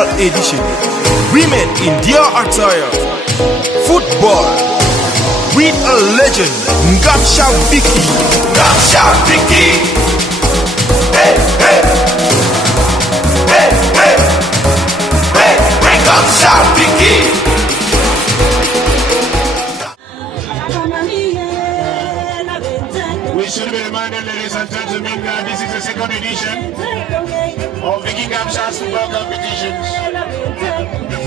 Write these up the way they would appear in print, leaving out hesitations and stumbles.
special edition. Women in their attire. Football with a legend, Ngamsha Vicky. Ngamsha Vicky. Hey, hey. Hey, hey. Hey, hey, Ngamsha Vicky. We should be reminded, ladies and gentlemen, that this is the second edition of Vicky Ngamsha's football competitions.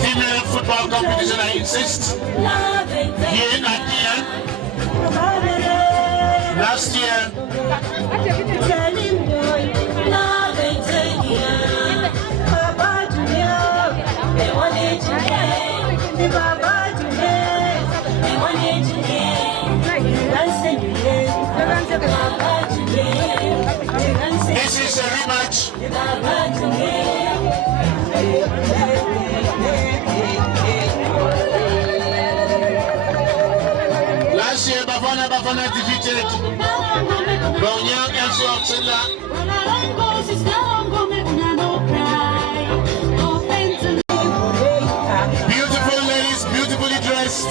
Female football competition, I insist. Here at here. Last year. This is a rematch. Last year, Bafana defeated Bonyang and Suaksila. Beautiful ladies, beautifully dressed.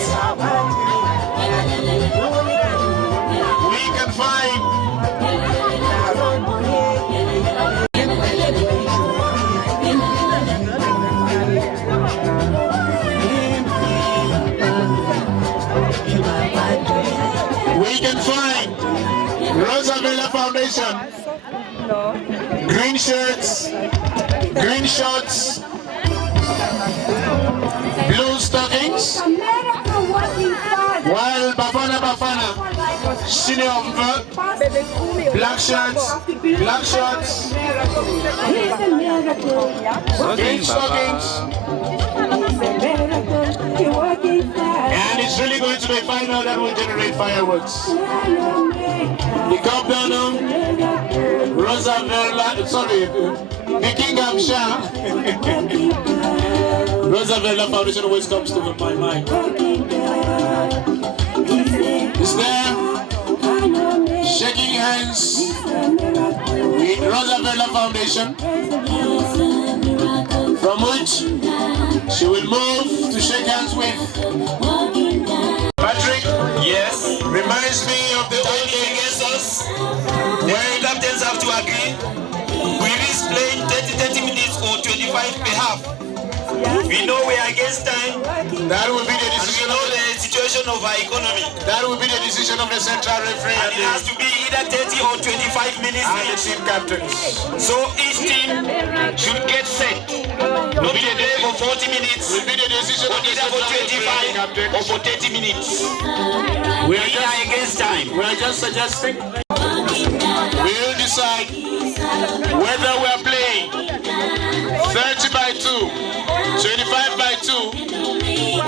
We can find Roosevelt Foundation, green shirts, green shorts, blue stockings, while Bafana, SINIOR, black shirts, green stockings. And it's really going to be a final that will generate fireworks. The countdown, Vicky Ngamsha. Roosevelt Foundation always comes to my mind. Is there shaking hands with Roosevelt Foundation, from which she will move to shake hands with Patrick. Yes. Reminds me of the old days Against us, the captains have to agree. We risk playing 30 minutes or 25 per half. We know we are against time. That will be the And we decision. know the situation of our economy. That will be the decision of the central referee And it has to be either 30 or 25 minutes and the each. team captains. So each team should get set. Not be a day for 40 minutes, Will be the decision or of the either for central referee 25 captain. or for 30 minutes. We We are against time. are just suggesting. We'll decide whether we are playing 30 by 2, 25 by 2,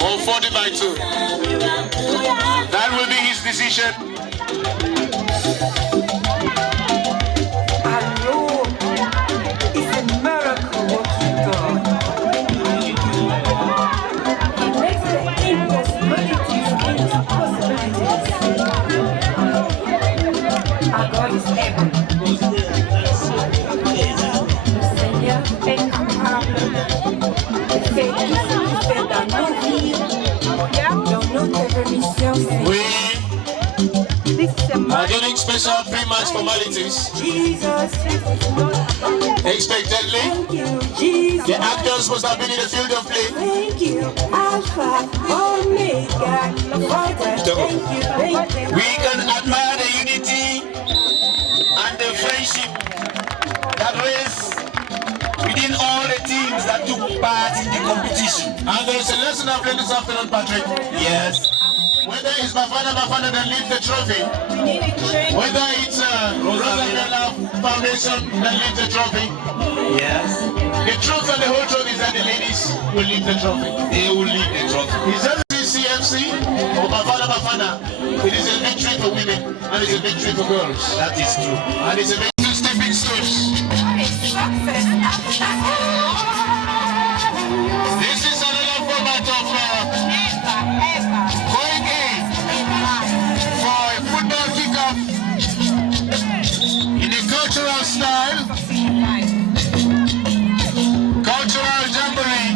or 40 by 2. That will be his decision. It's a miracle working God. He makes the impossibilities into possibilities. Our God is able. Seigneur est capable de faire tout ce qu'il fait dans nos vies, dans notre rémission. We are getting special pre-match formalities. Jesus, Expectedly, thank you, Jesus. the actors must have been in the field of play. Thank you, Alpha, Omega, Father, thank you. We can admire the unity and the friendship that rests within all the teams that took part in the competition. And there is a lesson I've learned this afternoon, Patrick. Yes. Whether it's Bafana that leads the trophy, whether it's Roosevelt Foundation that leads the trophy, Yes. the truth and the whole truth is that the ladies will lead the trophy. They will lead the trophy. Is that CFC or Bafana? It is a victory for women and it's a victory for girls. That is true. And it's a victory to stepping stones. This is another format of going in for a football kickoff in a cultural style, cultural jamboree.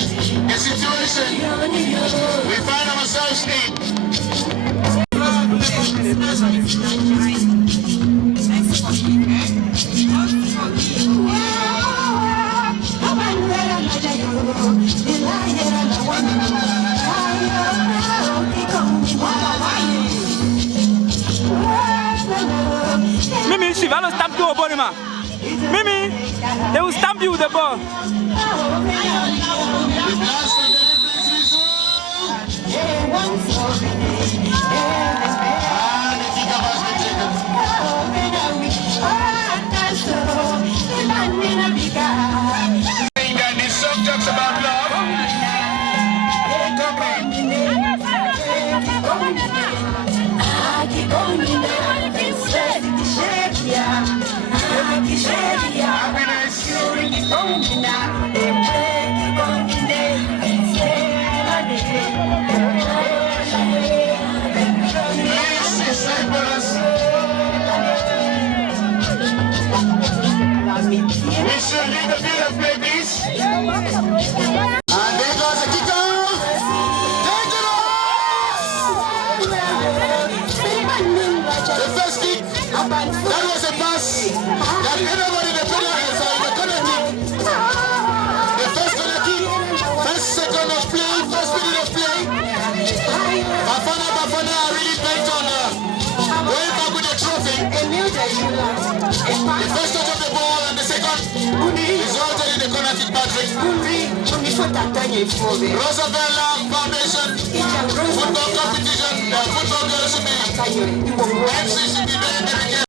the situation we find ourselves in. Mimi, she will stamp you over him. Mimi, they will stamp you with the ball. That was a pass that everybody in the player is in the corner kick. The first corner kick, first second of play, first minute of play. Bafana are really bent on going back with the trophy. The first touch of the ball and the second resulted in the corner kick, Patrick. Roosevelt Foundation football competition, football girls should be FC should be very careful.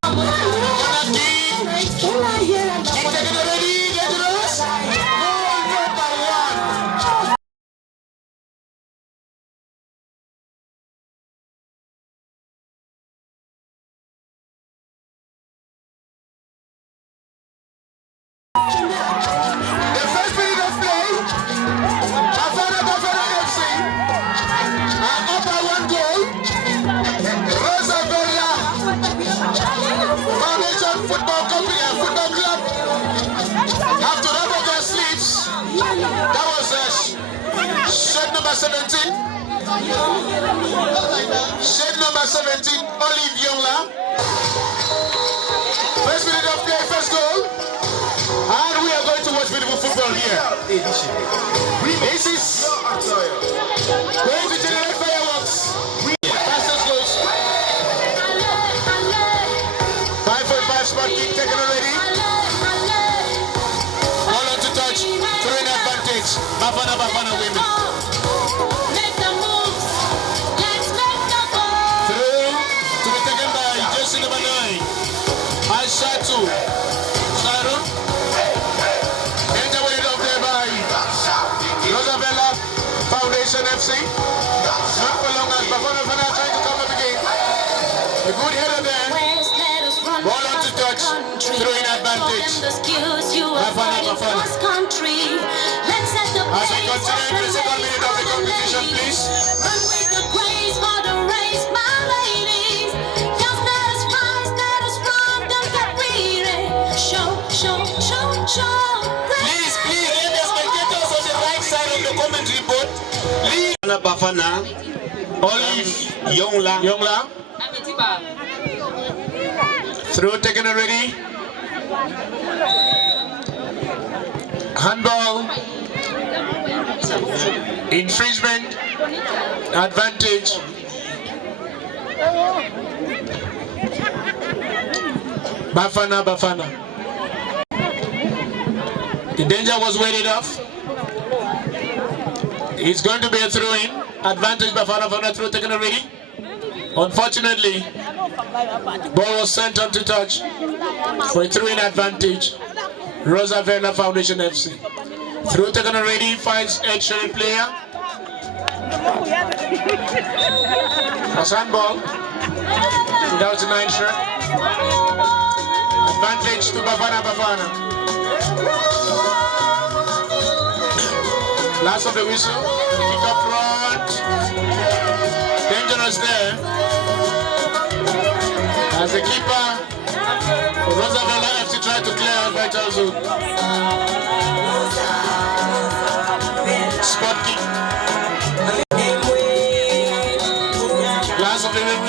The first minute of play, Bafana FC are up by 1 goal. Roosevelt Foundation Football Company and Football Club have to rub up their sleeves. That was shed number 17. Shed number 17, Olive Yongla. First minute of play, first goal. And we are going to watch beautiful football here. This is going to generate fireworks. Fastest goals. 5-4-5 spot kick taken already. Ball on to touch. Throw in advantage. Bafana women. Through to be taken by jersey number 9. Aishatu. Sharon. Foundation FC. Not for long as Bafana trying to come up again. A good header there. Ball on to touch. Throwing advantage. Bafana. As we continue in the second minute of the competition, please. Please, let the spectators on the right side of the commentary board. Bafana, Olive Yongla. Throw taken already. Handball. Infringement. Advantage. Bafana. The danger was warded off. It's going to be a throw-in. Advantage Bafana throw taken already. Unfortunately, ball was sent on to touch for a throw-in advantage. Roosevelt Foundation FC. Throw taken already, finds extra player. Hassan ball. Without the 9 shirt. Advantage to Bafana. Last of the whistle. Kick up front. Dangerous there. As the keeper, Roosevelt FC tried to clear out by Charles.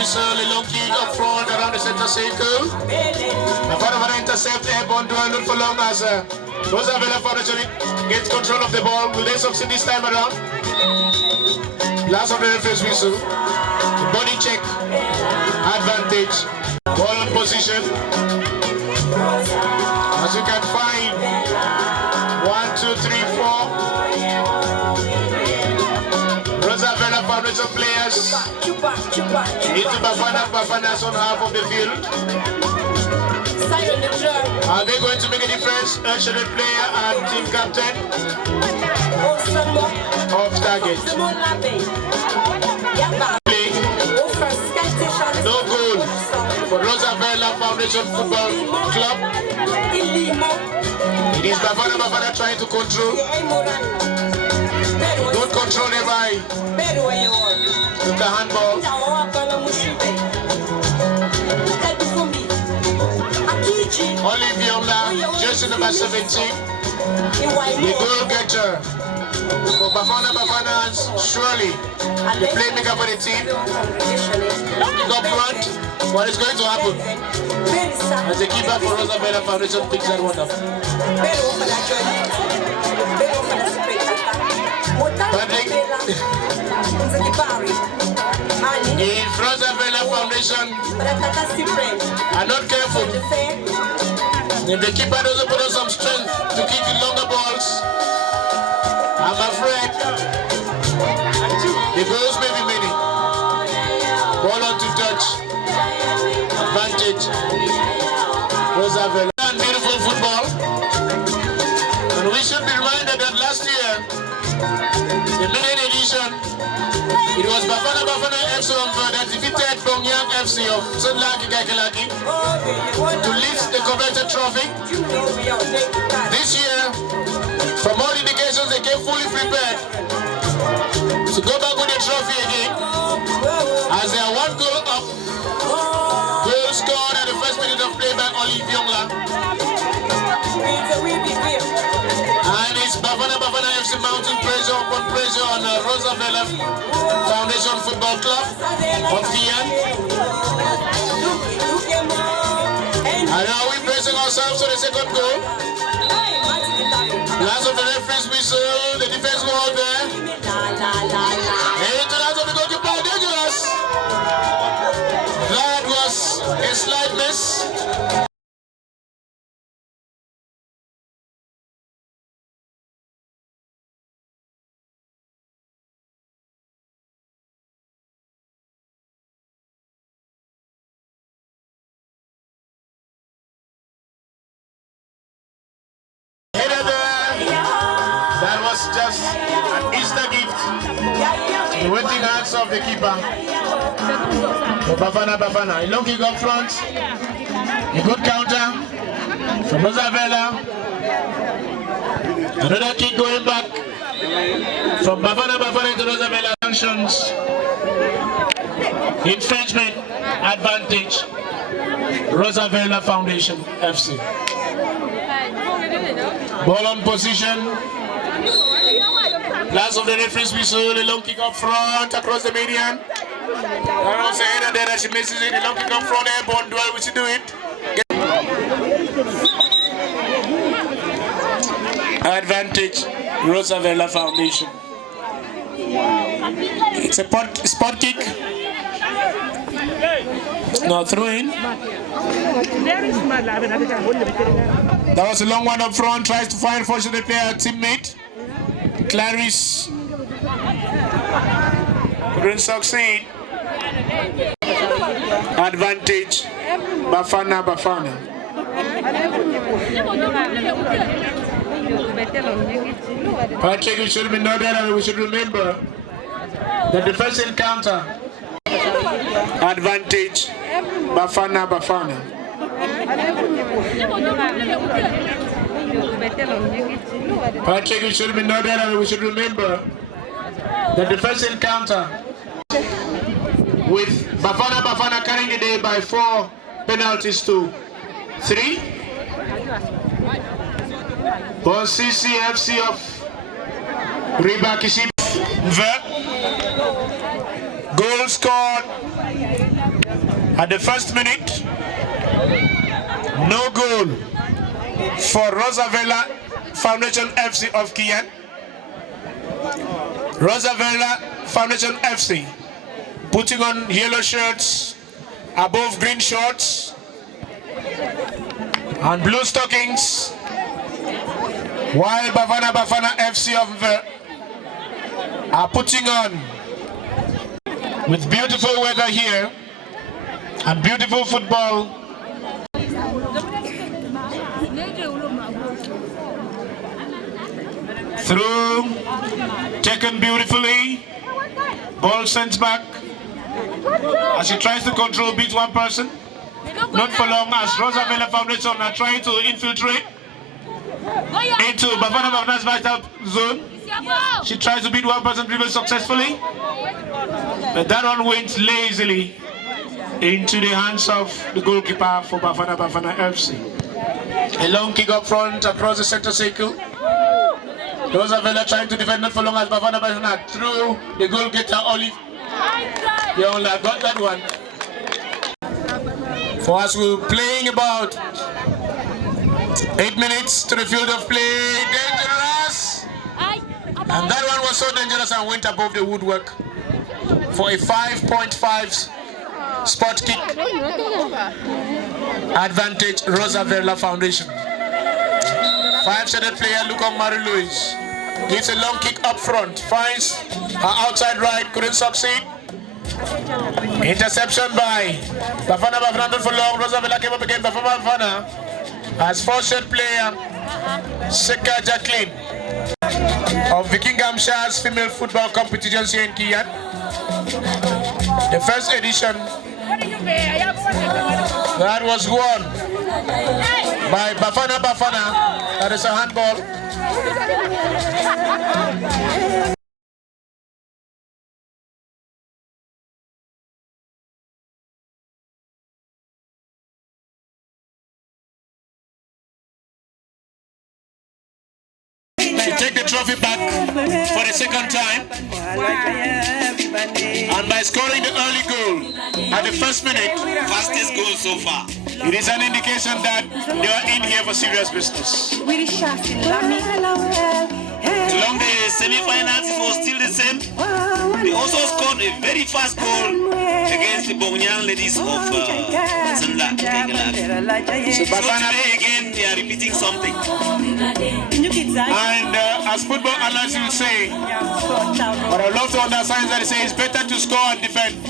whistle, a long kick up front around the center circle. Bafana intercept airborne duel, not for long as Rosa Vela Foundation gets control of the ball. Will they succeed this time around? Last of the referee's whistle. Body check. Advantage. Ball on position. As you can find, 1, 2, 3, 4. Rosa Vela Foundation players into Bafana's on half of the field. Are they going to make a difference? Urgent player and team captain. Off target. No goal for Rosa Vela Foundation Football Club. It is Bafana trying to control. Don't control the by. Took the handball. Olivia, jersey number 17. The goal getter. For Bafana surely the playmaker for the team. Looking up front, what is going to happen? As the keeper for Rosa Vela Foundation picks that one up. If Rosa Vela Foundation are not careful, if the keeper doesn't put on some strength to kick the longer balls, I'm afraid the goals may be many. Ball on to touch. Advantage. Rosa Vela. Beautiful football. And we should be reminded that last year, the main edition, it was Bafana FC that defeated Bongyang FC of Sunlaki Kakalaki to lift the coveted trophy. This year, from all indications, they came fully prepared to go back with the trophy again, as they are 1 goal up. Goal scored at the first minute of play by Olivia. And it's Bafana FC mounting pressure upon pressure on Rosa Vela Foundation Football Club of Kian. And now we're pressing ourselves to the second goal. Last of the referee's whistle, the defense go out there. Into the hands of the goalkeeper, dangerous. That was a slight miss. That was just an Easter gift. The waiting hands of the keeper. For Bafana. A long kick up front. A good counter from Rosa Vela. Another kick going back from Bafana to Rosa Vela. Sanctions. Infringement. Advantage. Rosa Vela Foundation FC. Ball on position. Last of the referee's whistle, a long kick up front across the median. There was a header there that she misses it. A long kick up front, airborne duel, which she do it. Advantage, Rosa Vela Foundation. It's a spot kick. No, throw in. That was a long one up front. Tries to find fortunate player, teammate. Clarice couldn't succeed. Advantage, Bafana. Patrick, we should be noted and we should remember that the first encounter. Advantage, Bafana. Patrick, we should be noted and we should remember that the first encounter with Bafana carrying the day by 4 penalties to 3. For CCFC of Riba Kishim. Goal scored At the first minute, no goal for Rosavella Foundation FC of Kian. Rosavella Foundation FC putting on yellow shirts above green shorts and blue stockings, while Bafana FC of are putting on, with beautiful weather here and beautiful football. Through, taken beautifully, ball sent back as he tries to control, beat one person. Not for long as Rosavella Foundation are trying to infiltrate into Bafana's vital zone. She tries to beat one person very successfully, but that one went lazily into the hands of the goalkeeper for Bafana FC. A long kick up front across the center circle. Rosavella trying to defend, not for long as Bafana through the goal getter Olive. Yola got that one. For us, we're playing about 8 minutes to the field of play. Dangerous! And that one was so dangerous and went above the woodwork for a 5.5 spot kick. Advantage Rosavella Foundation. 5-sided player Luca Marie-Louise gives a long kick up front, finds her outside right, couldn't succeed. Interception by Bafana not for long. Rosavella came up again. Bafana as 4-set player Seka Jacqueline of Vicky Ngamsha's female football competitions here in Kian. The first edition that was won by Bafana. That is a handball. To take the trophy back for the second time, and by scoring the early goal at the first minute, fastest goal so far, it is an indication that they are in here for serious business. Along the semi-finals, it was still the same. They also scored a very fast goal against the Bonyang ladies of Sanda. So today again, they are repeating something. And as football analysts will say, but I love to understand that they say it's better to score and defend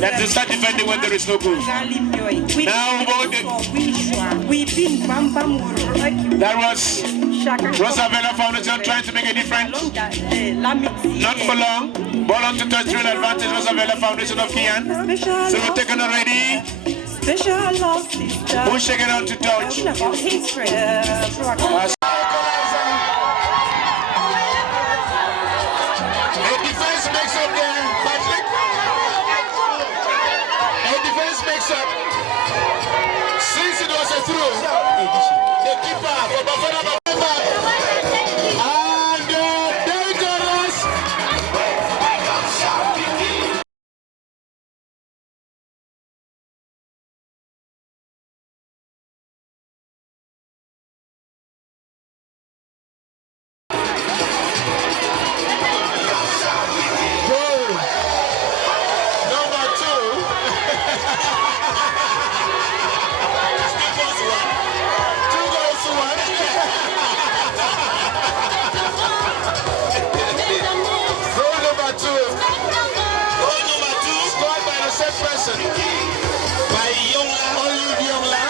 than to start defending when there is no goal. Now, that was Rosavella Foundation trying to make a difference. Not for long. Ball on to touch, real advantage. Rosavella Foundation of Kian. So we're taken already. Who's shaking on to touch? Since it was a throw, the keeper for Bafana and dangerous. Goal number 2. By Olive Youngla.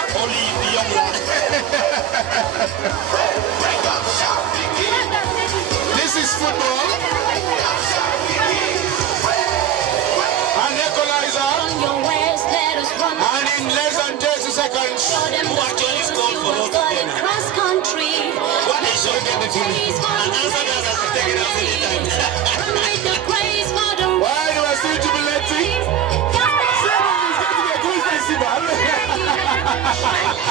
This is football. An equalizer. And in less than 30 seconds, who actually scored for us? What is your identity? And answer that as we take it out any time. Why do I still jubilating?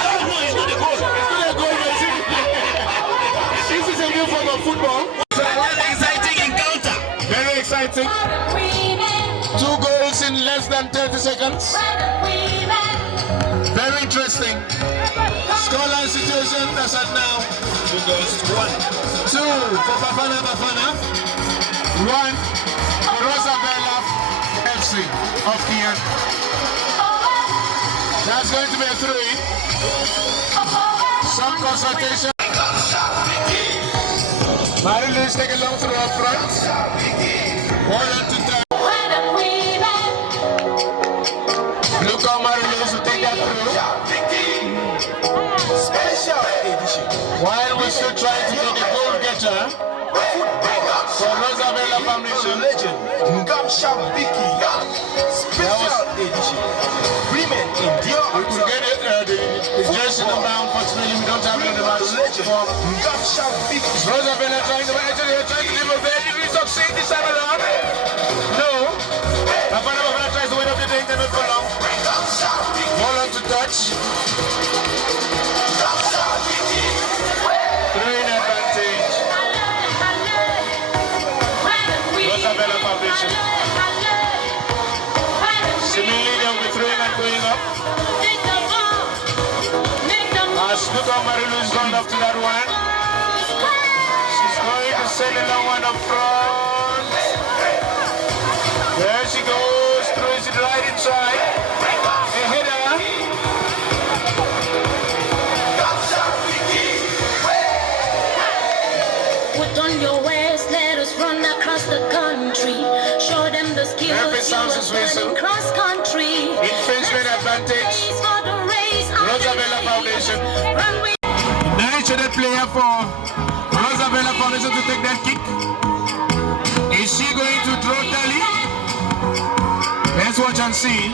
It's not a goal. It's not a goal. This is a new form of football. It's a very exciting encounter. Very exciting. 2 goals within less than 30 seconds. Very interesting. Scoreline situation as at now. 2 goals to 1. 2 for Bafana Bafana. 1 for Rosabella FC of Kian. That's going to be a 3. Some consultation. Marilyn take a long throw up front. 1 to 10. Look how Marilyn will take that through. Special edition. While we're still trying to get a goal getter for Rosabella Foundation. Legend Ngamsha Vicky. Special edition. Women in Dior We could get it, the jersey number, unfortunately we don't have it on the match. Legend Ngamsha Vicky. Rosabella trying to give a very did we succeed this time around? No. Bafana tries to win up the day, not for long. Ball on to touch. 3 in advantage. Rosabella Foundation. Seemingly they'll be throwing and going up. As Luca Marilu's gone up to that one. She's going to send a long one up front. There she goes, throws it right inside. A header. Put on your waist, let us run across the country. Show them the skills Every sounds is whistle. cross country. Infringement advantage. Race for the race. Rosabella Foundation. Run with Now it's a player for Rosabella Foundation to take that kick. Is she going to throw tally? Let's watch and see.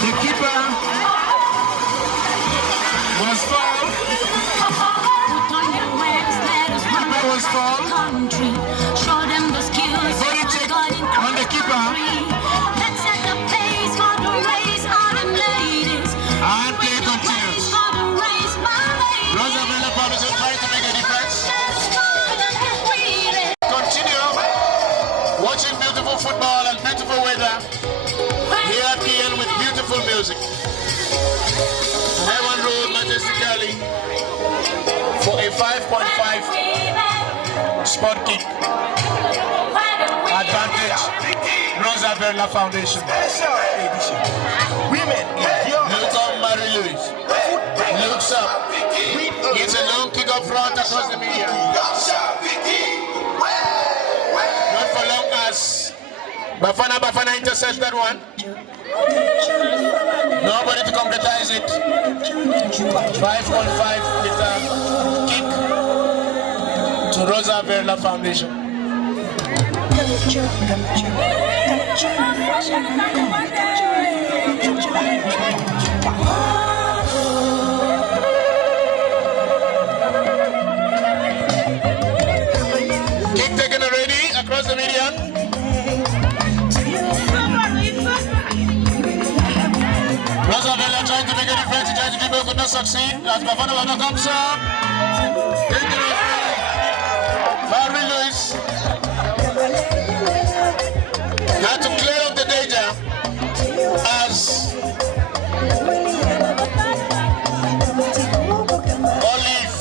The keeper was fouled. Put on your waist, let us run Keeper was across the fouled. country. Show them the skills Body check on the keeper. Let's set the pace for the race, all them ladies. And play continues. Race for the race, my ladies. Rosabella Foundation trying to make a difference. Let's run and get with it. Continue watching beautiful football and beautiful weather here at KL with beautiful music. Heaven Road majestically for a 5.5 spot kick. Advantage Rosabella Foundation. Special edition. Women in Dior Look on Mary Louise. Looks up. It's a long kick up front across the media. Not for long as Bafana intercepts that one. Nobody to concretize it. 5.5 meter kick to Rosabella Foundation. Kick taken already across the median. Rosabella trying to make a difference, trying to dribble, could not succeed. As Bafana comes up. Dangerous. Barry Lewis had to clear up the danger as Olive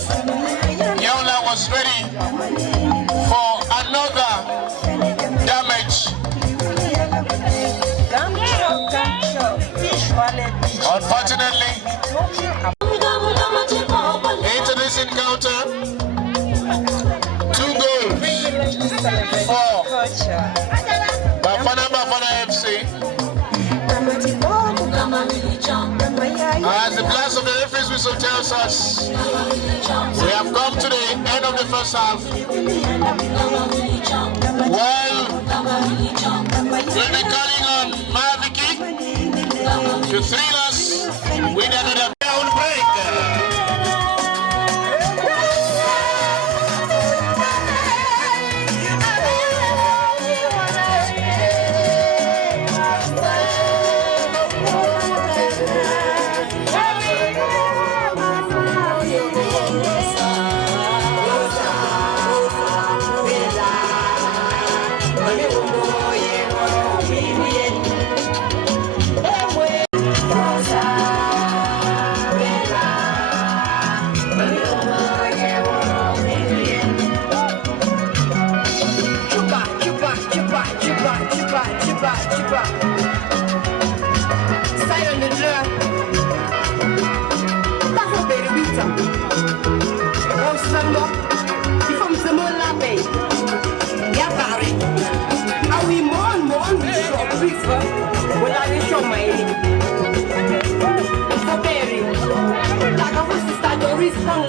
Yola was ready for another damage. Unfortunately, into this encounter, 2 goals for Bafana FC. As the blast of the referee's whistle tells us, we have come to the end of the first half. Well, we'll be calling on Vicky to thrill us with another down break.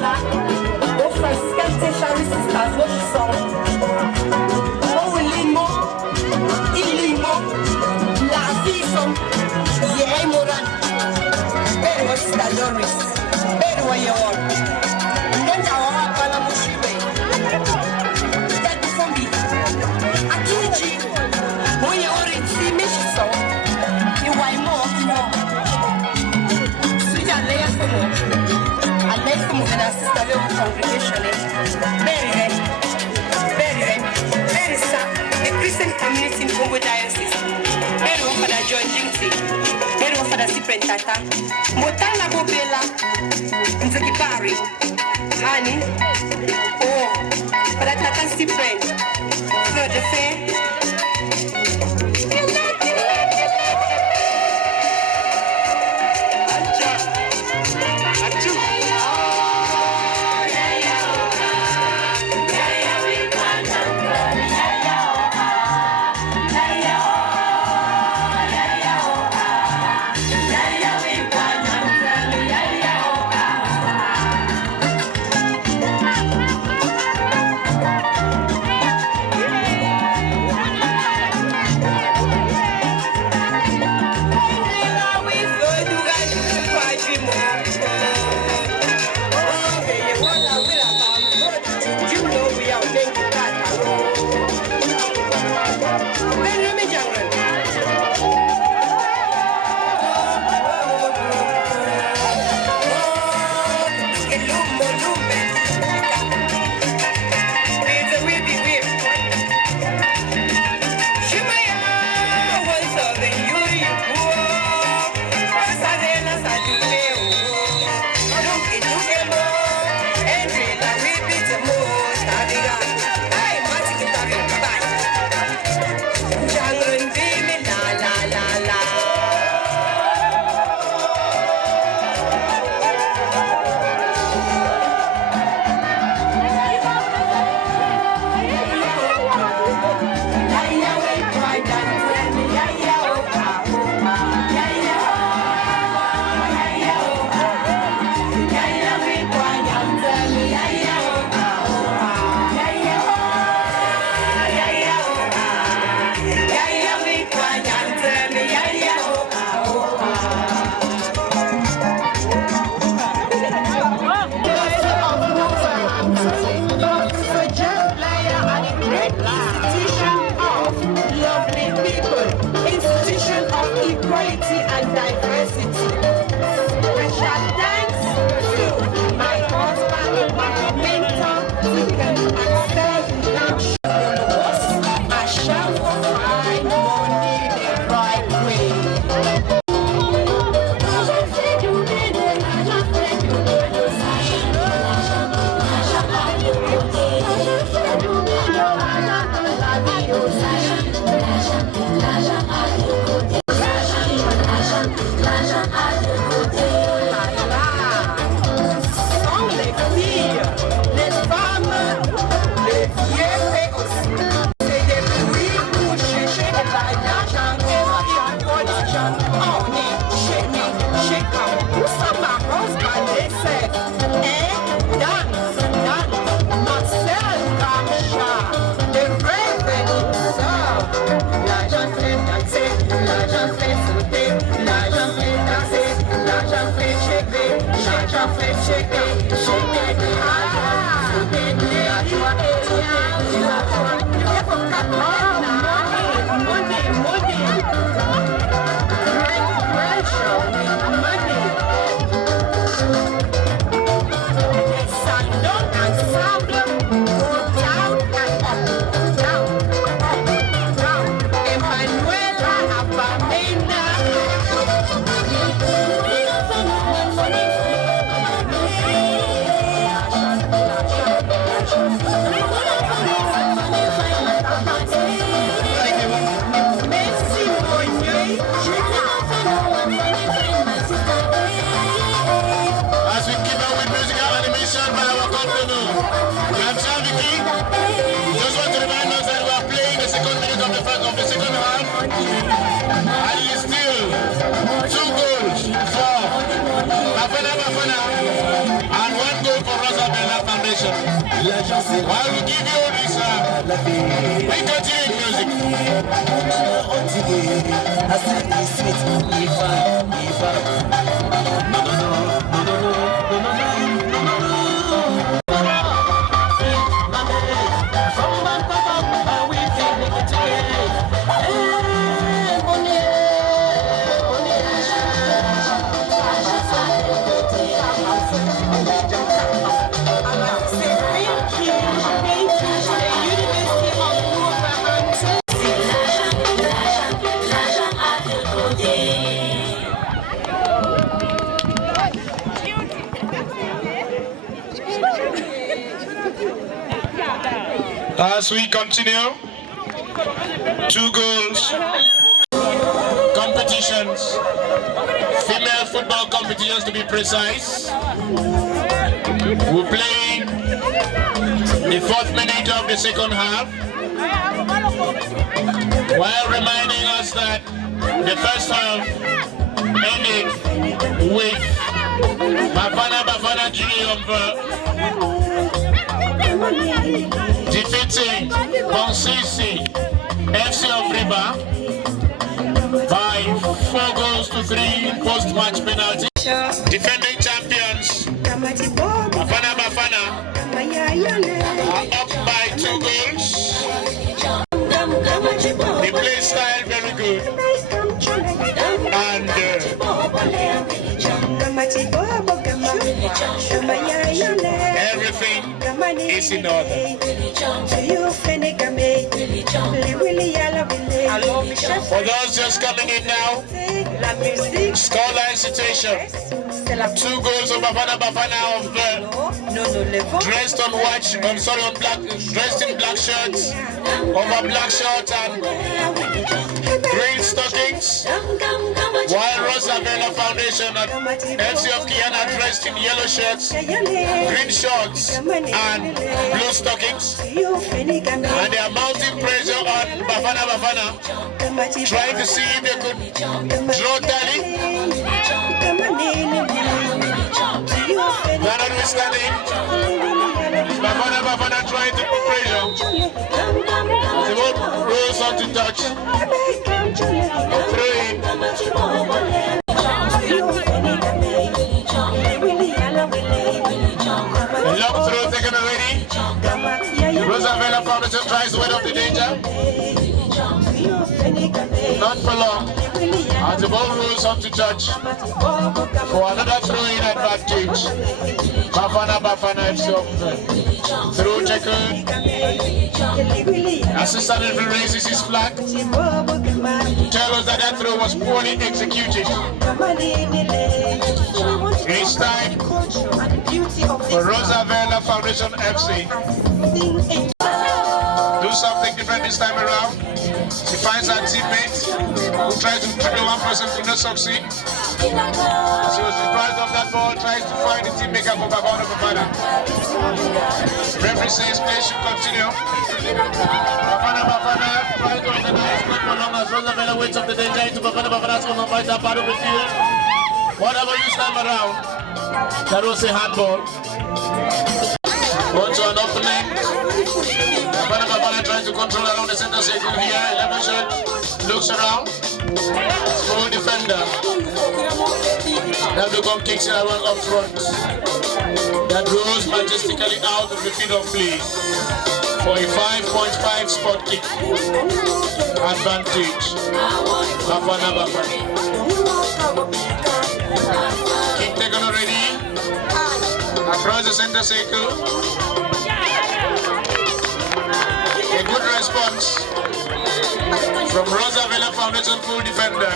là, on fait scanter Charlie Sisters, votre son. Oh, Ilimo, la vie sont, yeah, Moran, Pedro Stadoris, Pedro Yawan, Nenjawa Palamushibe, Tadufombi, Akiji, Moya Orinci, Mishiso, Iwaimo, Suya Lea Fomo. I met some of the sister congregation. Very sad. The Christian community in Congo Diocese. Very well for the John Jinxie. Very well for the Sipren Tata. Motala Bobela. Nzakibari. Honey. Oh. For the Tata Sipren. For the fair. competition. While we give you this, we continue music. As we continue, 2 goals, competitions, female football competitions to be precise. We're playing the 4th minute of the second half, while reminding us that the first half ended with Bafana Junior defeating Bonsisi FC of Riba by 4 goals to 3 post-match penalty. Defending champions Bafana are up by 2 goals. The play style very good, and everything is in order. For those just coming in now, scoreline situation: 2 goals of Bafana of dressed on white, dressed in black shirts, over black shorts and green stockings, while Rosabella Foundation and FC of Kiana dressed in yellow shirts, green shorts and blue stockings, and they are mounting pressure on Bafana, trying to see if they could draw tally. Notwithstanding, Bafana trying to put pressure. The ball rolls on to touch. Throw in. A long throw taken already. Rosabella Foundation tries to ward off the danger. Not for long. As the ball rolls on to touch for another throw-in advantage. Bafana FC throw taken. Assistant referee raises his flag to tell us that that throw was poorly executed. It's time for Rosabella Foundation FC do something different this time around. She finds her teammates who tries to dribble one person, could not succeed. She was deprived of that ball, tries to find the team maker for Bafana. Referee says play should continue. Bafana tries to organize not for long as Rosabella waits up the danger into Bafana's going to fight that part of the field. Whatever this time around, that was a handball. Going to an opening. Bafana trying to control around the center circle here. 11 shot, looks around. Full defender. That become kicks it around up front. That rolls majestically out of the field of play for a 5.5 spot kick. Advantage. Bafana. Kick taken already. Across the center circle. A good response from Rosabella Foundation full defender.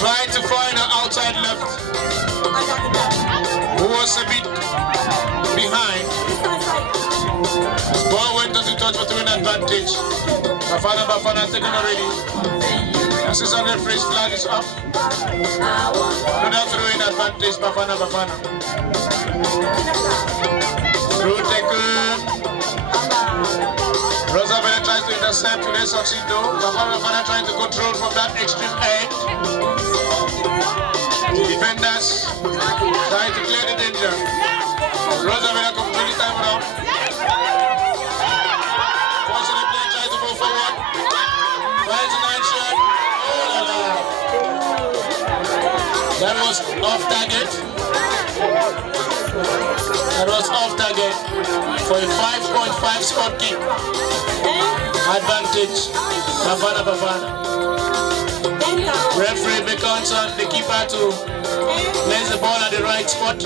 Trying to find an outside left who was a bit behind. Ball went on to touch for an advantage. Bafana taken already. Assistant referee's flag is up. Another throw-in advantage, Bafana. Throw taken. Rosabella tries to intercept, today succeed though. Bafana trying to control from that extreme end. Defenders trying to clear the danger. Roosevelt complete this time around. Fortunately, play tries to move forward. 5-9 shot. Oh la la. That was off target. That was off target for a 5.5 spot kick. Advantage. Bafana. Referee beckons on the keeper to place the ball at the right spot.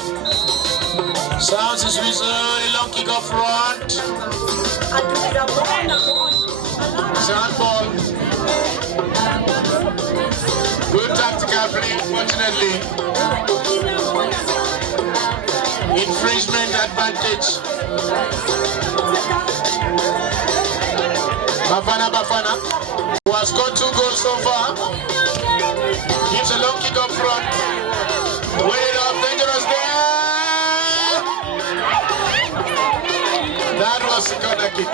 Sounds his whistle, a long kick up front. Sound ball. Good tactical play, fortunately. Infringement advantage. Bafana, who has got 2 goals so far, gives a long kick up front. Way up, dangerous there. That was the corner kick.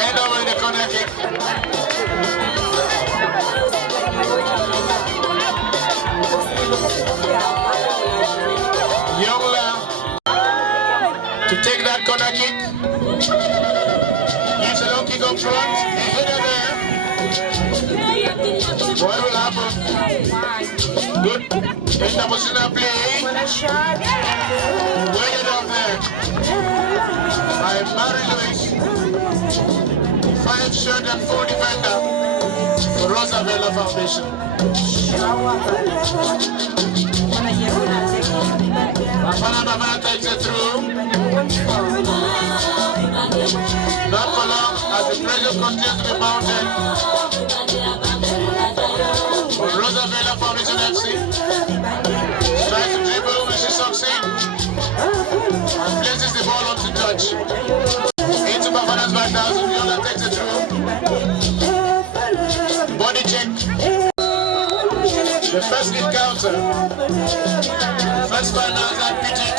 End over the corner kick. Youngla to take that corner kick. Gives a long kick up front. The header there. What will happen? Good. Interpositional play. Way down there. By Mary Lewis. 5 shot and 4 defender for Roosevelt Foundation. Bafana takes it through. Not for long as the pressure continues to be mounted. For Roosevelt Foundation FC. Tries to dribble, which she succeeds. And places the ball onto touch. Into Bafana's back now, so Viola takes it through. Body check. The first encounter. First finals at Pichit.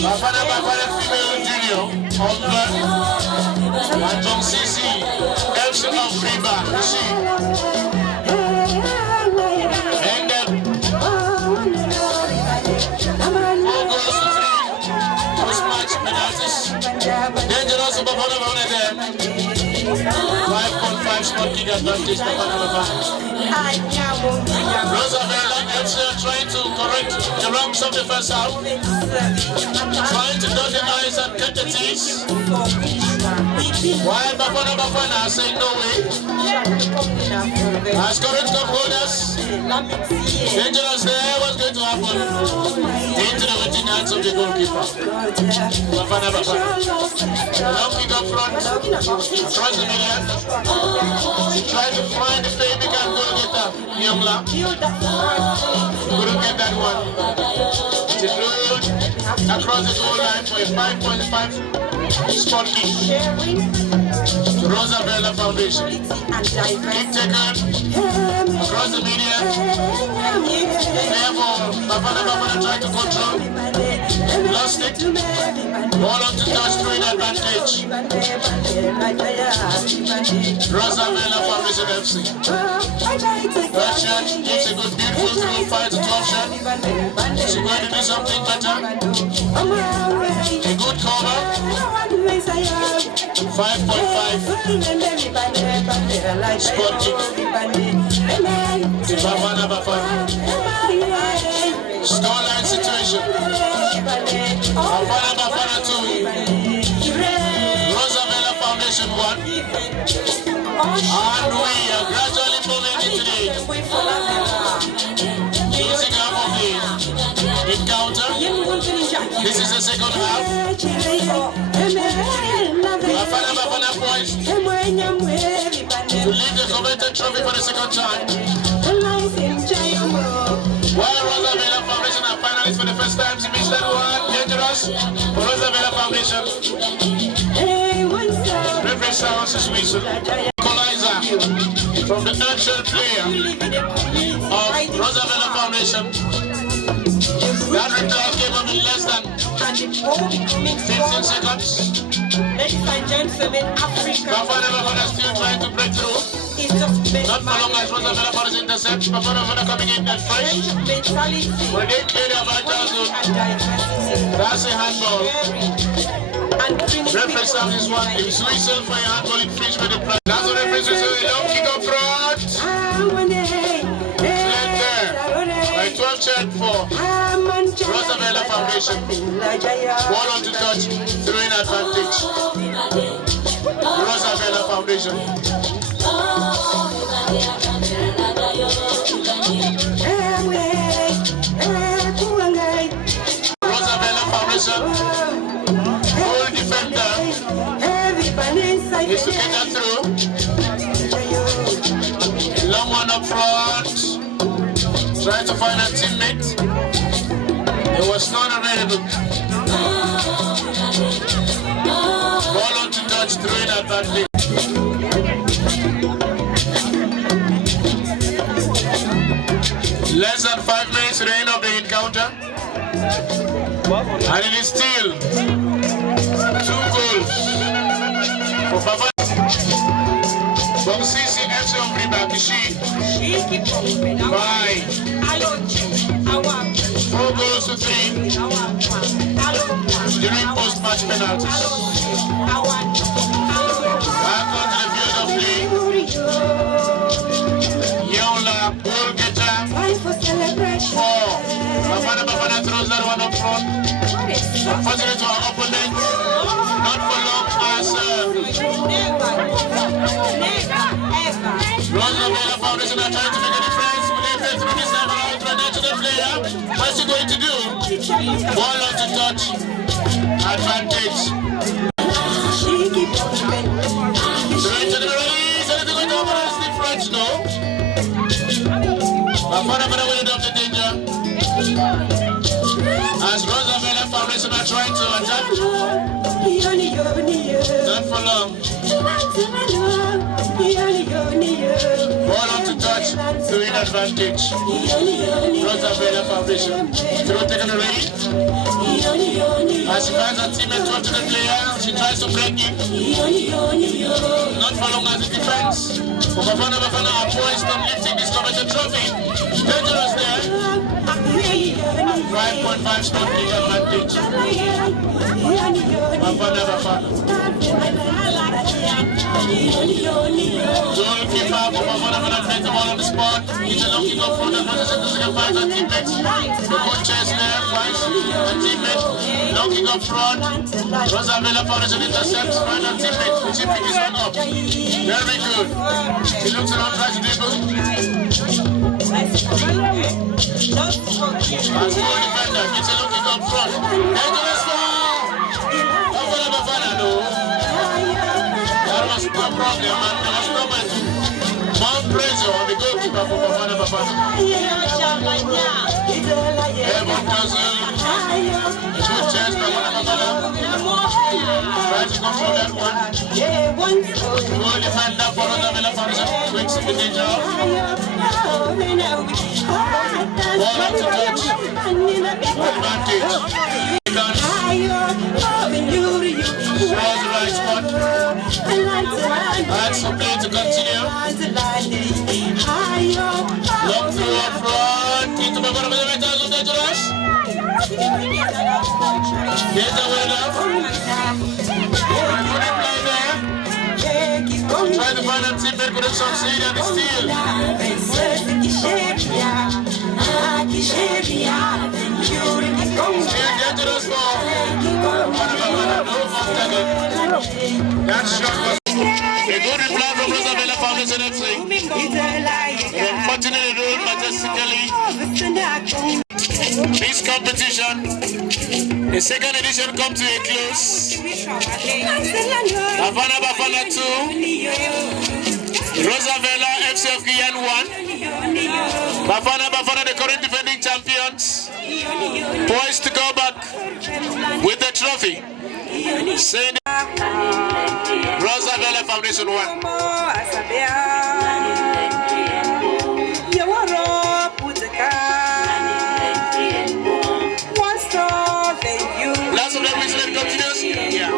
Bafana female junior. Over. And John CC. FC of Riba. And then 4 goals to 3. Post-match penalties. Dangerous Bafana there. 5.5 spot kick advantage to Bafana. Roosevelt FC trying to correct the wrongs of the first half. Trying to dot the I's and cut the T's. While Bafana saying no way. As current cup holders, dangerous there, what's going to happen? Into the waiting hands of the goalkeeper. Bafana. Long kick up front, across the middle. She tried to find the baby and goal getter, Youngla. Couldn't get that one. She threw it across the goal line for a 5.5 spot kick. Roosevelt Foundation. Kick taken across the median. Therefore, Bafana tried to control. Lost it. Ball on to touch through in advantage. Roosevelt Foundation FC. Third shot gives a good, beautiful through 5 to 12 shot. She's going to do something better. A good cover. 5.5 spot kick. Bafana. Scoreline situation. Bafana 2. Roosevelt Foundation 1. And we are gradually moving into the losing half of the encounter. This is the second half. Bafana points to leave the coveted trophy for the second time. While Roosevelt Foundation are finalists for the first time, she missed that one. Dangerous for Roosevelt Foundation. Referee sounds his whistle. Equalizer from the actual player of Roosevelt Foundation. That reply came up in less than 15 seconds. Ladies and gentlemen, Africa. Bafana still trying to break through. Not for long as Roosevelt for his intercept. Bafana coming in and fresh. When they clear their vital zone, that's a handball. Referee serves this one. If it's whistle for a handball infringement, that's what the referee says. Long kick up front. Left there. By 12 check for Roosevelt Foundation. Ball on to touch. Throwing advantage. Roosevelt Foundation. Roosevelt Foundation. Goal defender is to get that through. Long one up front. Trying to find a teammate. It was not available. Ball on to touch, throwing advantage. Less than 5 minutes to the end of the encounter. And it is still 2 goals for Bafana. From CCFC of Ribakishi by 4 goals to 3 during post-match penalties. Back onto the field of play. Yola, goal getter. 4. Bafana throws that one up front. Unfortunately to our opponent, not for long as Roosevelt Foundation are trying to make a difference. Will they play through this time around to the natural player? What's he going to do? Ball on to touch. Advantage. Throwing to the release. Anything going to open us the French now? Bafana will adopt the danger. As Roosevelt Foundation are trying to attack. Not for long. Ball on to touch, throwing advantage. Roosevelt Foundation. Throw taken away. As she finds her teammate to the player, she tries to break it. Not for long as it defends. For Bafana are poised on lifting this coveted trophy. Dangerous there. 5.5 stop kick advantage. Bafana. Goalkeeper for Bafana plays the ball on the spot. He's a long kick up front and position to second find her teammates. The good chase there, finds her teammate. Long kick up front. Roosevelt Foundation intercepts, find her teammate. She picks this one up. Very good. She looks around, tries to dribble. As goal defender, gets a long kick up front. Dangerous ball! Bafana, no. That was no problem, man. There was no more pressure on the goalkeeper for Bafana. Airborne puzzle. 2 chance for Bafana. Try to control that one. Goal defender for Roosevelt Foundation. Quick the danger. Ball up to touch. Advantage. Shows the right spot. That's the play to continue. Long through up front. Into Bafana. Dangerous. Get away now. Good play there. Try to find a teammate, couldn't succeed and steal. Still dangerous ball. That shot was a good reply from Roosevelt Foundation FC. Unfortunately, ruled majestically. This competition, the second edition, comes to a close. Bafana 2, Roosevelt FC of Guyana 1. Bafana, the current defending champions, poised to go back with the trophy. Saying Roosevelt Foundation 1. Last of the continues. Yeah.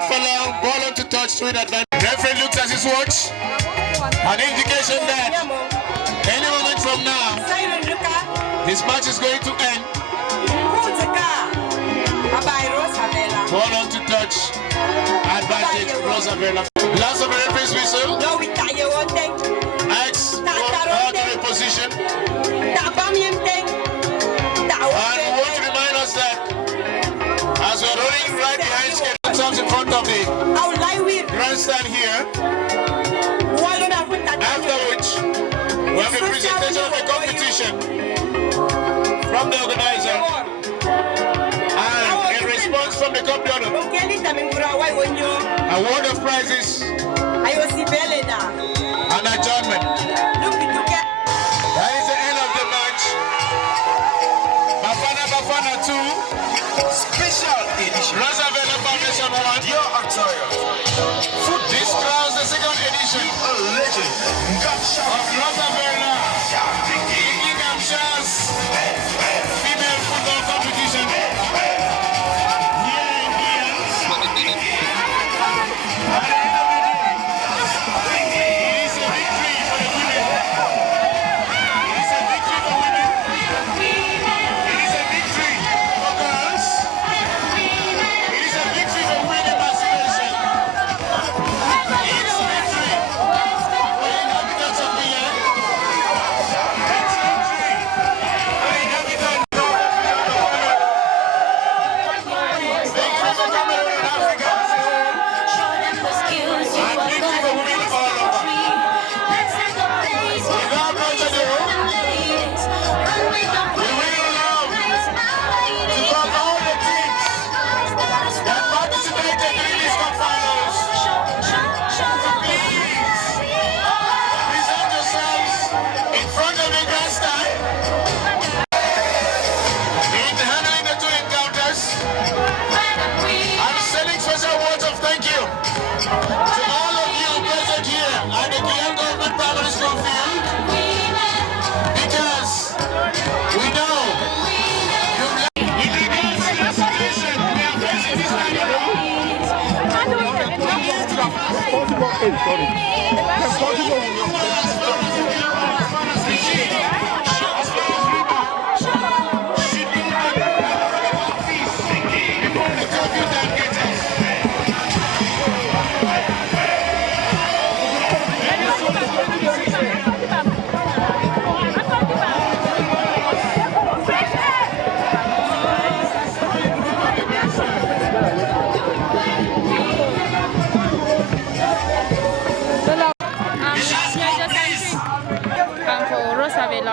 not for long. Ball on to touch to win advantage. Referee looks at his watch. An indication that any moment from now, this match is going to end. Ball on to touch. Advantage, Rosabella. Last of the referee's whistle. X out of the position. And we want to remind us that as we're running right behind schedule, in front of the grandstand here, after which we have a presentation of the competition from the organizer and a response from the cup donor. A word of prizes and adjournment. That is the end of the match. Bafana 2. Special edition. Rosabella Foundation 1. Your Ontario. This crowns the second edition A legend. Ngamsha of Rosabella Vicky Ngamsha's female football competition.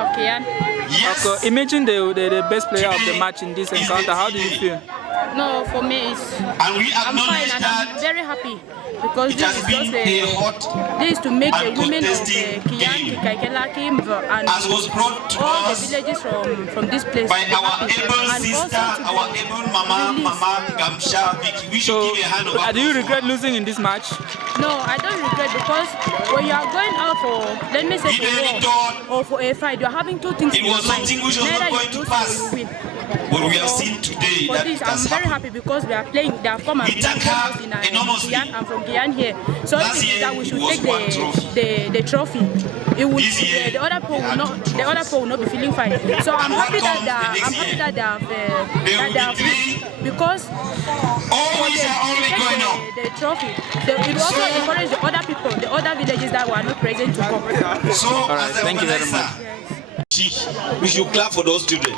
Okay, imagine the best player of the match in this encounter. How do you feel? No, for me, And we I'm fine acknowledge and that I'm very happy because it has been a hot this is to make the and women of contesting Kiyan, game, Kikaikela, Kimver, and as was brought to all the us villages from this place by to be our happy. able And sister, also to our be able Mama Ngamsha Vicky. We should So, give a hand of do you regret losing in this match? No, I don't regret because when you are going out for, let me say, Even for if war or for a fight, you are having two things it in your was mind. something which was not Neither going you to lose pass. or you win. But we have seen today For that this, it I'm has very happened. happy because we are playing. They have come and We thank played us her in enormously. Kiyan. I'm from Kiyan here. So Last this is year that we should it was take one trophy. the trophy. It would, This year the other pole they will had not. two The other pole will not be feeling fine. So I'm And happy what that comes the next year? they have will that be they three. have because Always are only going on. the trophy. It will also encourage the other people, the other villages that were not present to come. So, right, as the thank you very organizer, we should clap for those children.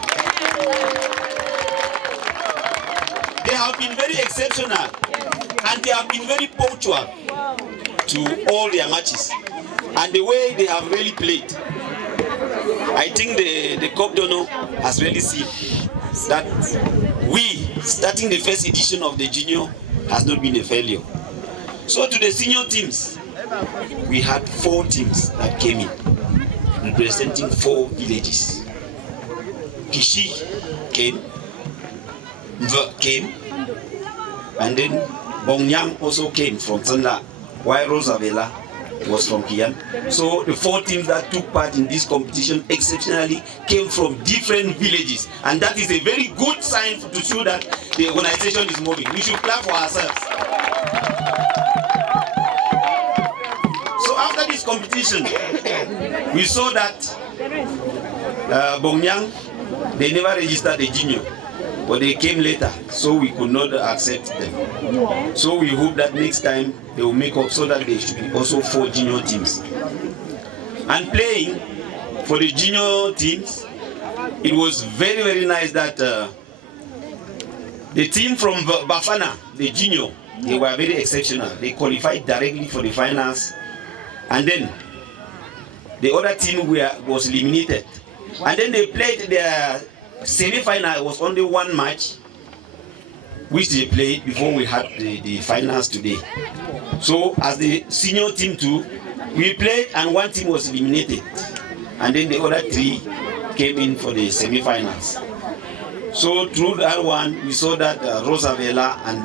They have been very exceptional and they have been very punctual to all their matches. And the way they have really played, I think the cup donor has really seen that we, starting the first edition of the junior, has not been a failure. So to the senior teams, we had 4 teams that came in, representing 4 villages. Kishi came, Mve came, and then Bongyang also came from Zanda, while Rosabella was from Kiyan. So the 4 teams that took part in this competition exceptionally came from different villages, and that is a very good sign to show that the organization is moving. We should clap for ourselves. competition, we saw that Bongyang, they never registered a junior, but they came later, so we could not accept them. So we hope that next time they will make up so that there should be also 4 junior teams. And playing for the junior teams, it was very, very nice that the team from Bafana, the junior, they were very exceptional. They qualified directly for the finals, and then the other team was eliminated. And then they played their semi-final. It was only 1 match, which they played before we had the finals today. So as the senior team too, we played and 1 team was eliminated. And then the other 3 came in for the semi-finals. So through that one, we saw that Rosavela and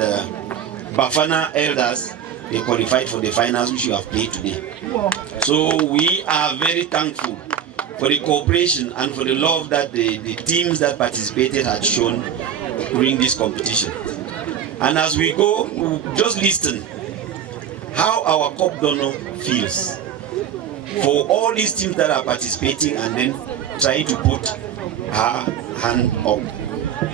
Bafana Elders, they qualified for the finals which we have played today. So we are very thankful for the cooperation and for the love that the teams that participated had shown during this competition. And as we go, we'll just listen how our cup donor feels for all these teams that are participating and then trying to put her hand up.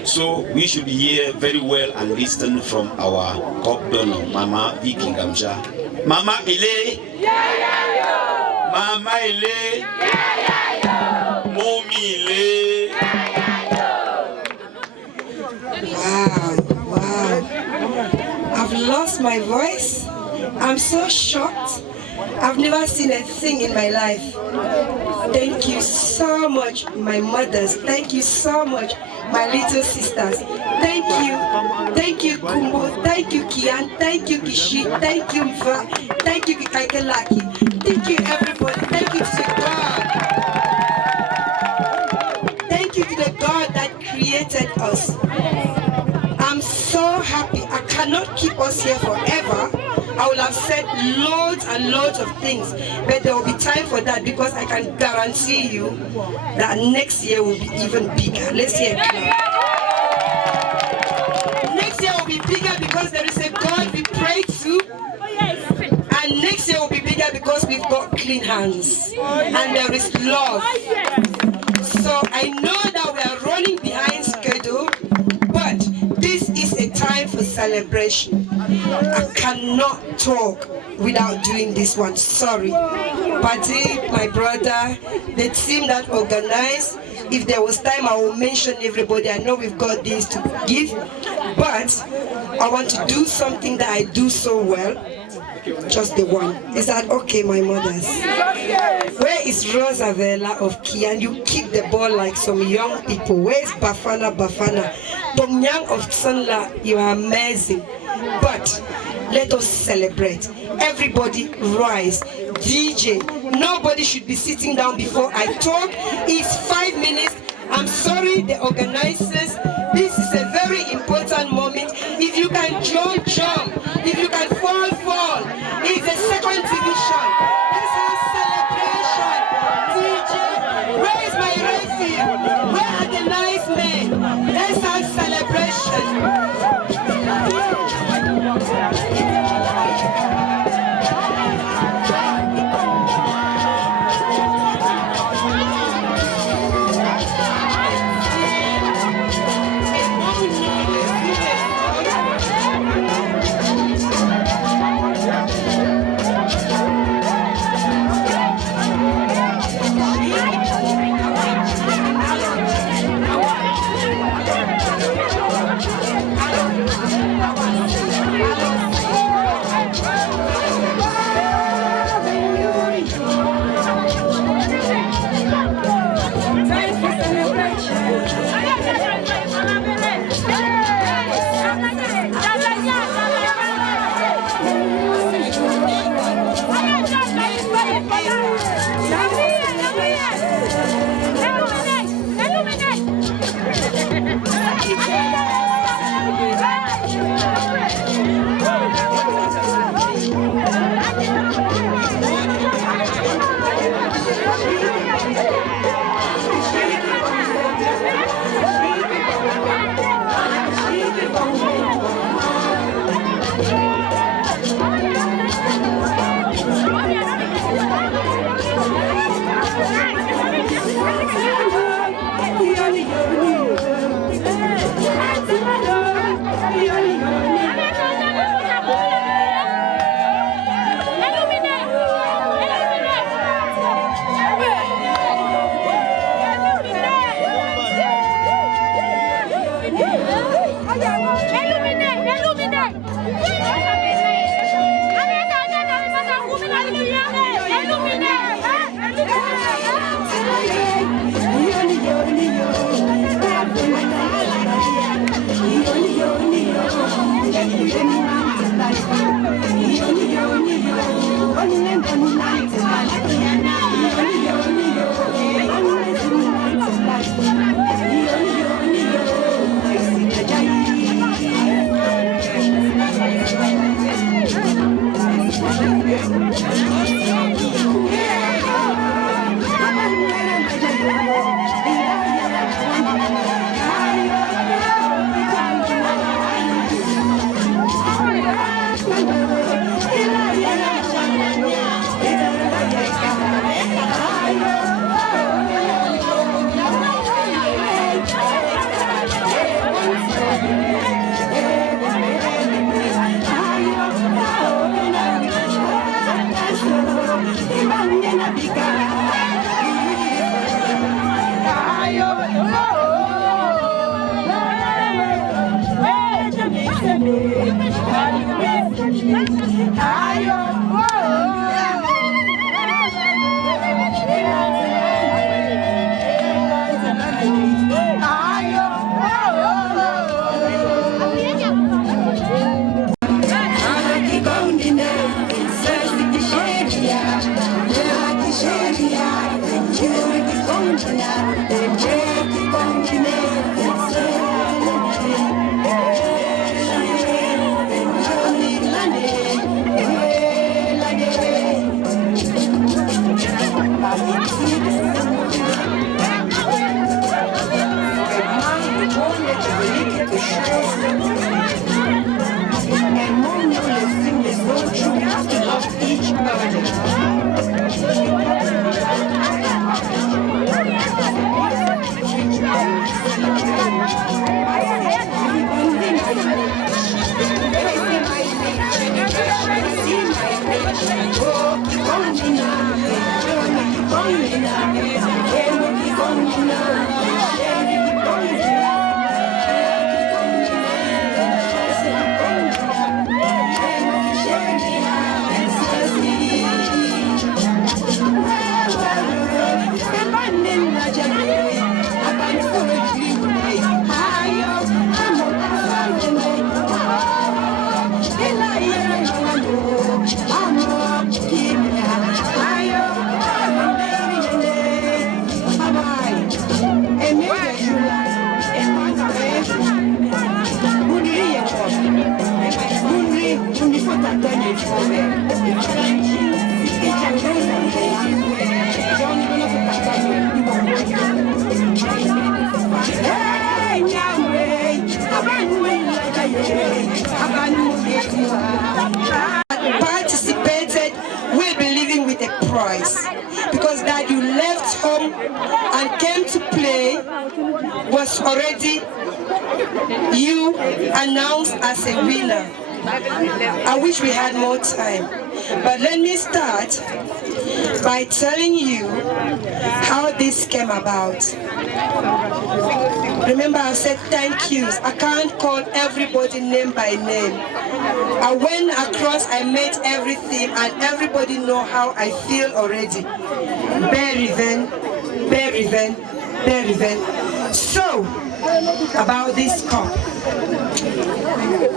So we should hear very well and listen from our cup donor, Mama Vicky Ngamsha. Mama Ile, Mama Ile, Mommy Ile. Wow. I've lost my voice. I'm so shocked. I've never seen a thing in my life. Thank you so much, my mothers. Thank you so much, my little sisters. Thank you, Kumbo. Thank you, Kian. Thank you, Kishi. Thank you, Mva. Thank you, Kikaikelaki. Thank you, everybody. Thank you to God. Thank you to the God that created us. I'm so happy. I cannot keep us here forever. I will have said loads and loads of things, but there will be time for that because I can guarantee you that next year will be even bigger. Let's hear it. Next year will be bigger because there is a God we pray to. And next year will be bigger because we've got clean hands. And there is love. So I know that we are running behind schedule, but this is a time for celebration. I cannot talk without doing this one. Sorry. Patti, my brother, the team that organized, if there was time I will mention everybody. I know we've got things to give, but I want to do something that I do so well. Just the one. Is that okay, my mothers? Where is Rosavela of Kian? You kick the ball like some young people. Where is Bafana? Bongyang of Tsanla, you are amazing. But let us celebrate. Everybody rise. DJ, nobody should be sitting down before I talk. It's 5 minutes. I'm sorry, the organizers. This is a very important moment. If you can jump, jump. If you can fall, fall. It's the second division. This is celebration. DJ, where is my referee? Where are the nice men? Let's have celebration. Participated will be living with a prize, because that you left home and came to play was already you announced as a winner. I wish we had more time, but let me start by telling you how this came about. Remember, I said thank yous. I can't call everybody name by name. I went across, I met everything, and everybody know how I feel already. Very then. So, about this cup.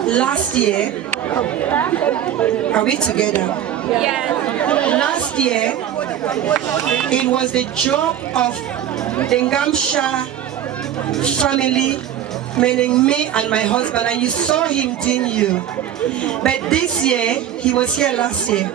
Last year, are we together? Yes. Last year, it was the job of the Ngamsha family, meaning me and my husband, and you saw him, didn't you? But this year, he was here last year.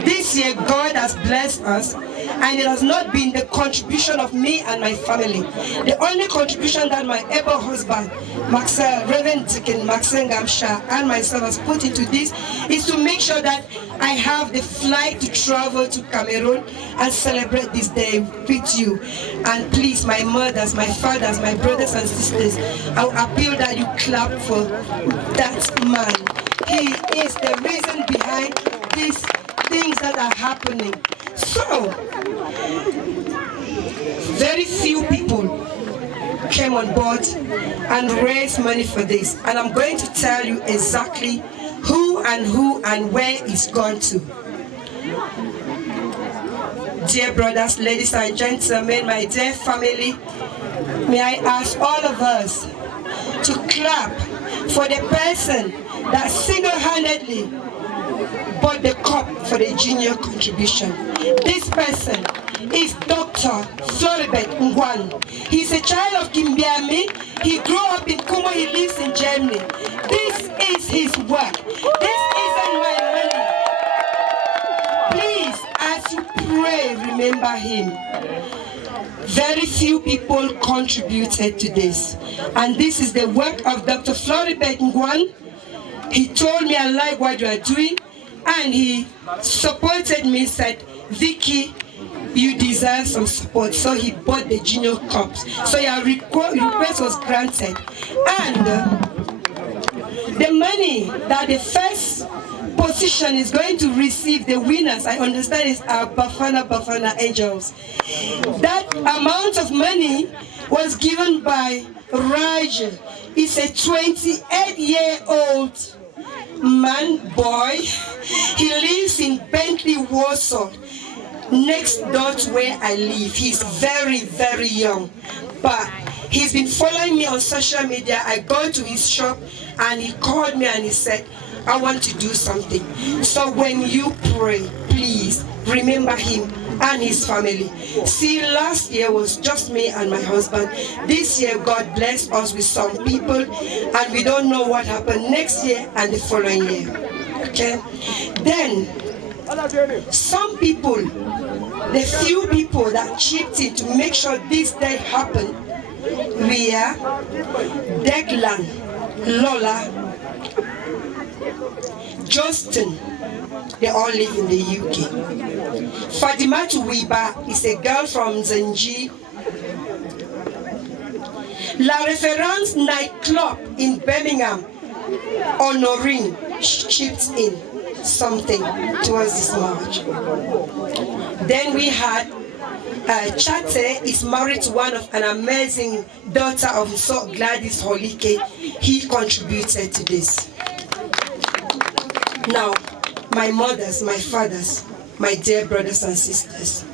This year, God has blessed us, and it has not been the contribution of me and my family. The only contribution that my able husband, Reverend Vicky Ngamsha, and myself has put into this is to make sure that I have the flight to travel to Cameroon and celebrate this day with you. And please, my mothers, my fathers, my brothers and sisters, I will appeal that you clap for that man. He is the reason behind these things that are happening. So, very few people came on board and raised money for this. And I'm going to tell you exactly who and where it's gone to. Dear brothers, ladies and gentlemen, my dear family, may I ask all of us to clap for the person that single-handedly bought the cup for the junior contribution. This person is Dr. Floribert Ngwan. He's a child of Kimbiami. He grew up in Kumo. He lives in Germany. This is his work. This isn't my money. Please, as you pray, remember him. Very few people contributed to this. And this is the work of Dr. Floribert Ngwan He told me, I like what you are doing, and he supported me, said, Vicky, you deserve some support. So he bought the junior cups. So your request was granted. And the money that the first position is going to receive, the winners, I understand, is our Bafana Angels. That amount of money was given by Raj. It's a 28-year-old boy. He lives in Bentley, Warsaw, next door to where I live. He's very, very young, but he's been following me on social media. I go to his shop and he called me and he said, I want to do something. So when you pray, please remember him and his family. See, last year was just me and my husband. This year, God blessed us with some people, and we don't know what happened next year and the following year. Okay? Then, some people, the few people that chipped in to make sure this day happened, we are Declan, Lola, Justin. They all live in the UK. Fadimatu Wiba is a girl from Zenji. La Reference nightclub in Birmingham, Honorin, chipped in something towards this march. Then we had Chate is married to an amazing daughter of so Gladys Holike. He contributed to this. Now, my mothers, my fathers, my dear brothers and sisters,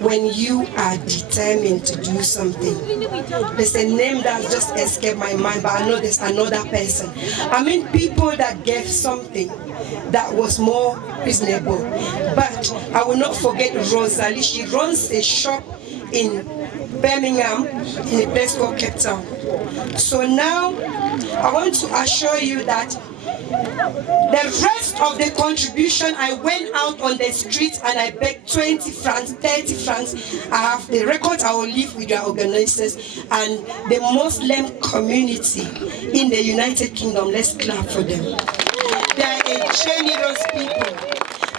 when you are determined to do something, there's a name that just escaped my mind, but I know there's another person. I mean, people that gave something that was more reasonable. But I will not forget Rosalie. She runs a shop in Birmingham, in a place called Cape Town. So now, I want to assure you that the rest of the contribution, I went out on the streets and I begged 20 francs, 30 francs. I have the record. I will leave with your organizers and the Muslim community in the United Kingdom. Let's clap for them. They are a generous people.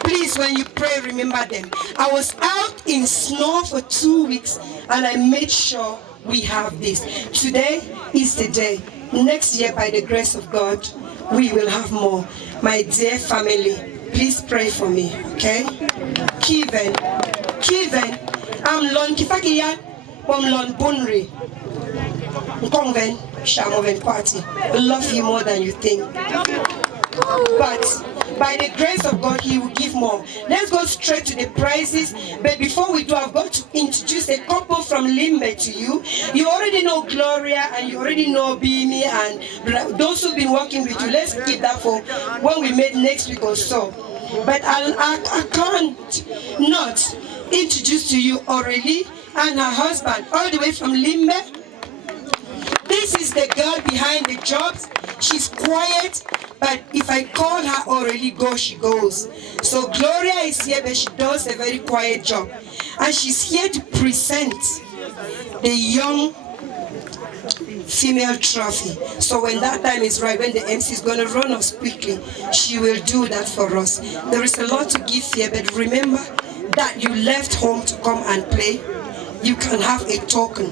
Please, when you pray, remember them. I was out in snow for 2 weeks and I made sure we have this. Today is the day. Next year, by the grace of God, we will have more. My dear family, please pray for me, okay? Kiven, I'm lon kifakiya, lon bunri. Nkongven, shamoven party. I love you more than you think. But by the grace of God, He will give more. Let's go straight to the prizes. But before we do, I've got to introduce a couple from Limbe to you. You already know Gloria and you already know Bimi and those who've been working with you. Let's keep that for when we meet next week or so. But I can't not introduce to you Aurelie and her husband, all the way from Limbe. This is the girl behind the jobs. She's quiet, but if I call her Aurelie go, she goes. So Gloria is here, but she does a very quiet job. And she's here to present the young female trophy. So when that time is right, when the MC is going to run us quickly, she will do that for us. There is a lot to give here, but remember that you left home to come and play. You can have a token.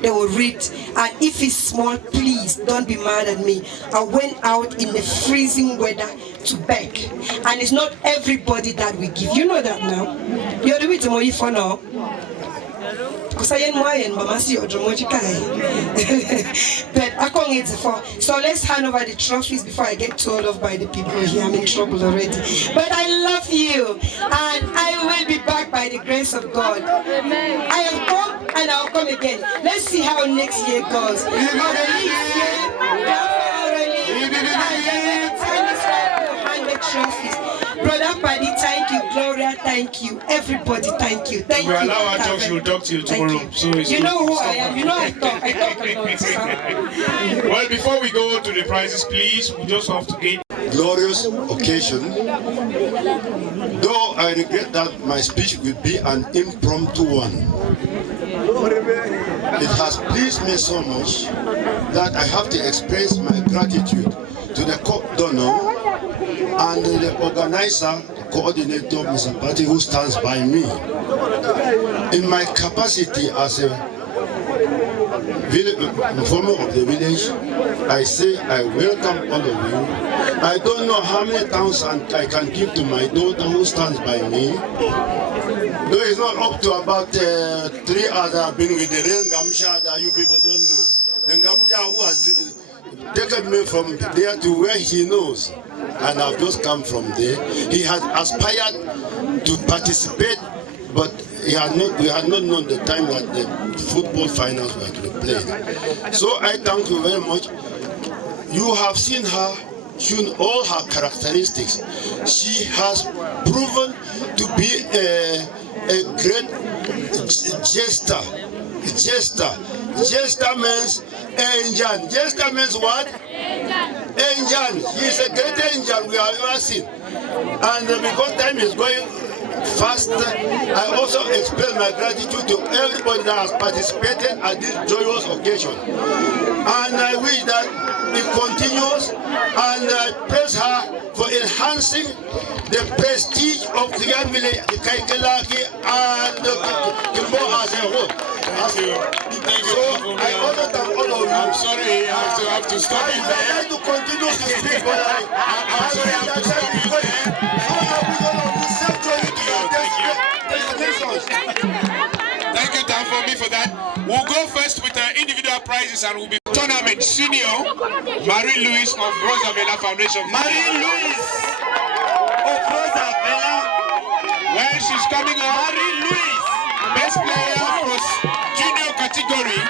They will read, and if it's small, please don't be mad at me. I went out in the freezing weather to beg, and it's not everybody that we give. You know that now. You're the way to more for now. But I can't get for. So let's hand over the trophies before I get told off by the people here. I'm in trouble already. But I love you, and I will be back by the grace of God. I have come and I'll come again. Let's see how next year goes. Brother Paddy, thank you. Gloria, thank you. Everybody, thank you. Thank you. We allow our talk, she will talk to you tomorrow. So you know who I am. You know I talk a lot. Well, before we go to the prizes, please, we just have to gain. Glorious occasion. Though I regret that my speech will be an impromptu one. It has pleased me so much that I have to express my gratitude to the donor and the organizer, the coordinator, Mr. Patti, who stands by me. In my capacity as a informer of the village, I say I welcome all of you. I don't know how many towns I can give to my daughter who stands by me. Though it's not up to about 3 other being with the Bling Ngamsha that you people don't know. The Ngamsha who has taken me from there to where he knows, and I've just come from there. He had aspired to participate, but we had not known the time that the football finals were to be played. So I thank you very much. You have seen her, shown all her characteristics. She has proven to be a great jester. Jester means angel. Jester means what? Angel. She is a great angel we have ever seen. And because time is going fast, I also express my gratitude to everybody that has participated at this joyous occasion. And I wish that it continues, and I praise her for enhancing the prestige of the young village, the Kaikelaki, and the Kimbo as a whole. Thank you. Thank you. So I also thank all of you. I'm sorry, I have to stop you there. I like to continue to speak, but I'm sorry, I have to stop you there. Thank you, Dan, for me for that. We'll go first with individual prizes, and we'll be tournament senior Marie-Louise of Rosavella Foundation. Marie-Louise of Rosavella. Where she's coming on. Marie-Louise. Best player for junior category,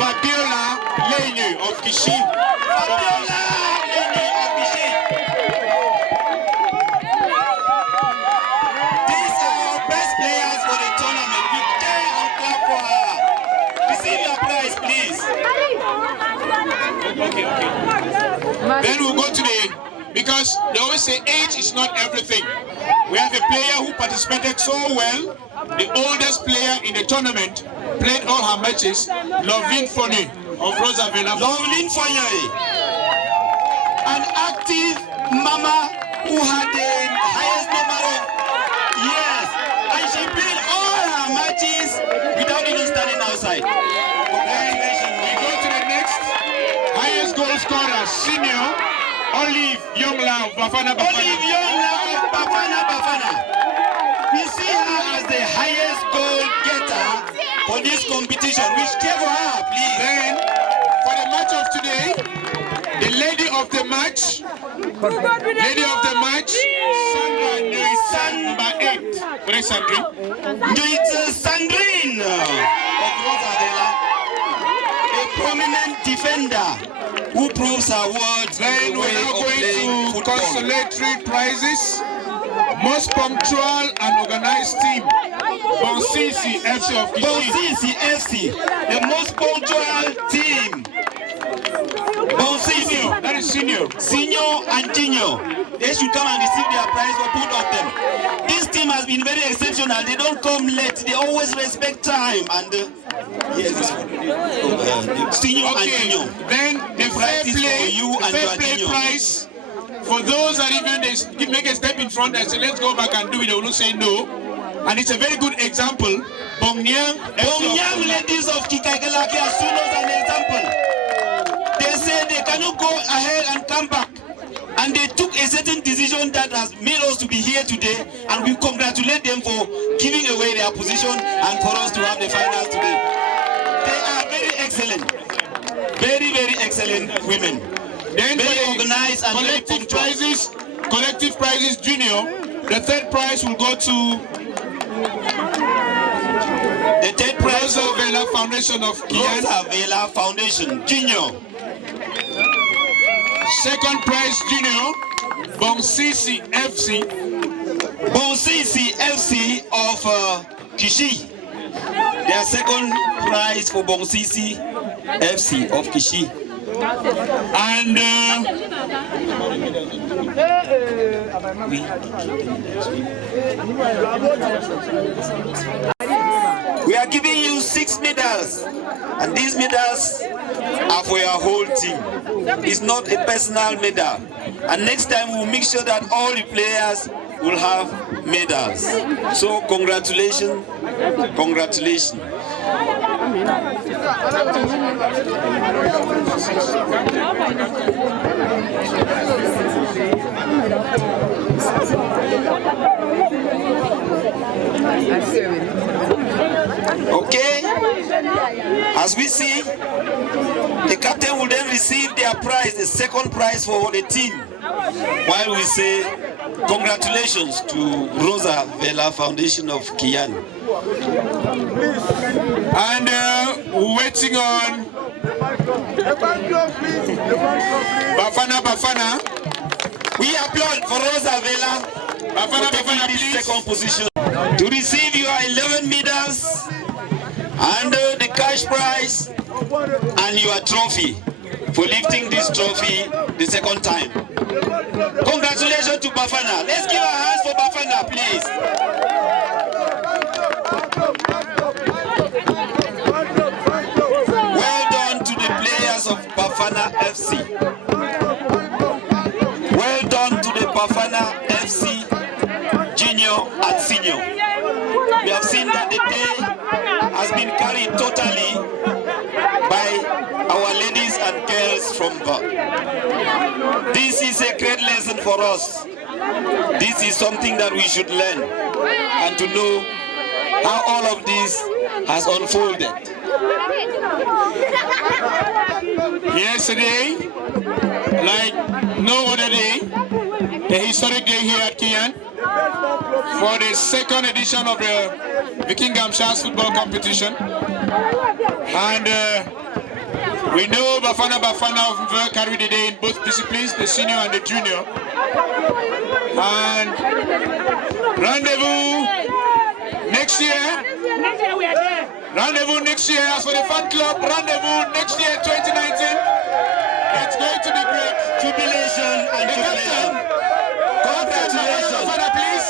Fabiola Lenyu of Kishi. Fabiola Lenyu of Kishi. These are our best players for the tournament. We dare and clap for her. Receive your prize, please. Okay. Then we'll go to because they always say age is not everything. We have a player who participated so well, the oldest player in the tournament, played all her matches, Lovin Fonye of Rosavella. Lovin Fonye, an active mama who had the highest number of years, and she played all her matches without even standing outside. Congratulations. We go to the next highest goal scorer, senior Olive Youngla of Bafana Bafana. Olive Youngla of Bafana Bafana. We see her as the highest goal getter for this competition. We cheer for her, please. Then, for the match of today, the lady of the match, Sandra Nyoisan, number 8. Correct, Sandrine? Nyoisan Sandrine of Rosavella, a prominent defender who proves her words. Then we're now going to consolatory prizes. Most punctual and organized team, Bonsisi FC of Kishi. Bonsisi FC, the most punctual team. Bonsisi, that is senior. Senior and junior. They should come and receive their prize for both of them. This team has been very exceptional. They don't come late. They always respect time. And senior and junior. Then the fair play, prize. For those that even they make a step in front and say, let's go back and do it, they will say no. And it's a very good example. Bongyang ladies of Kikakelaki are shown as an example. They say they cannot go ahead and come back. And they took a certain decision that has made us to be here today. And we congratulate them for giving away their position and for us to have the finals today. They are very excellent. Very, very excellent women. Then very organized and collective prizes junior. The third prize will go to the third prize of Rosavella Foundation of Kian. Rosavella Foundation junior. Second prize junior, Bonsisi FC. Bonsisi FC of Kishi. Their second prize for Bonsisi FC of Kishi. And We are giving you 6 medals, and these medals are for your whole team. It's not a personal medal. And next time we'll make sure that all the players will have medals. So congratulations, congratulations. Okay, as we see, the captain will then receive their prize, the second prize for the team, while we say congratulations to Rosa Vela Foundation of Kian. And waiting on Bafana. We applaud for Rosa Vela for taking this second position to receive your 11 medals and the cash prize and your trophy for lifting this trophy the second time. Congratulations to Bafana. Let's give our hands for Bafana, please. Well done to the players of Bafana FC. Well done to the Bafana FC Junior and Senior. We have seen that the day has been carried totally by our ladies and girls from Ba. This is a great lesson for us. This is something that we should learn and to know how all of this has unfolded. Yesterday, like no other day, a historic day here at Kian for the second edition of the Vicky Ngamsha football competition. And we know Bafana carried the day in both disciplines, the senior and the junior. And rendezvous next year. Rendezvous next year. As for the fan club, rendezvous next year, 2019. It's going to be great. Jubilation and jubilation. Congratulations. Bafana, please.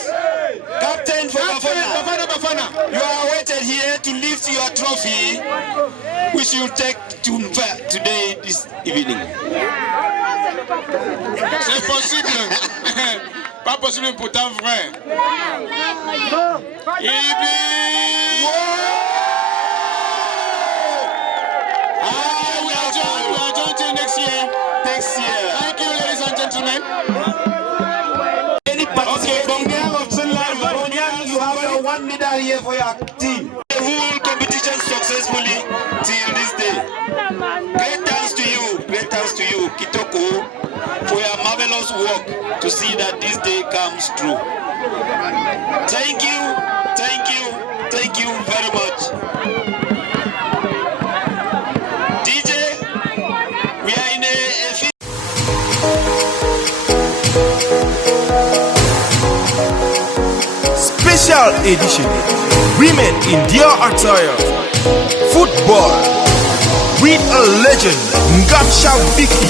Captain for Bafana. You are awaited here to lift your trophy, which you take to today, this evening. C'est possible. Pas possible pourtant vrai. We are joined next year. Next year. Thank you, ladies and gentlemen. Okay, from there of you have your 1 medal here for your team. The whole competition successfully till this day. Great thanks to you, Kitoko, for your marvelous work to see that this day comes true. Thank you very much. DJ, we are in a Special edition. Women in their attire. Football with a legend, Ngamsha Vicky.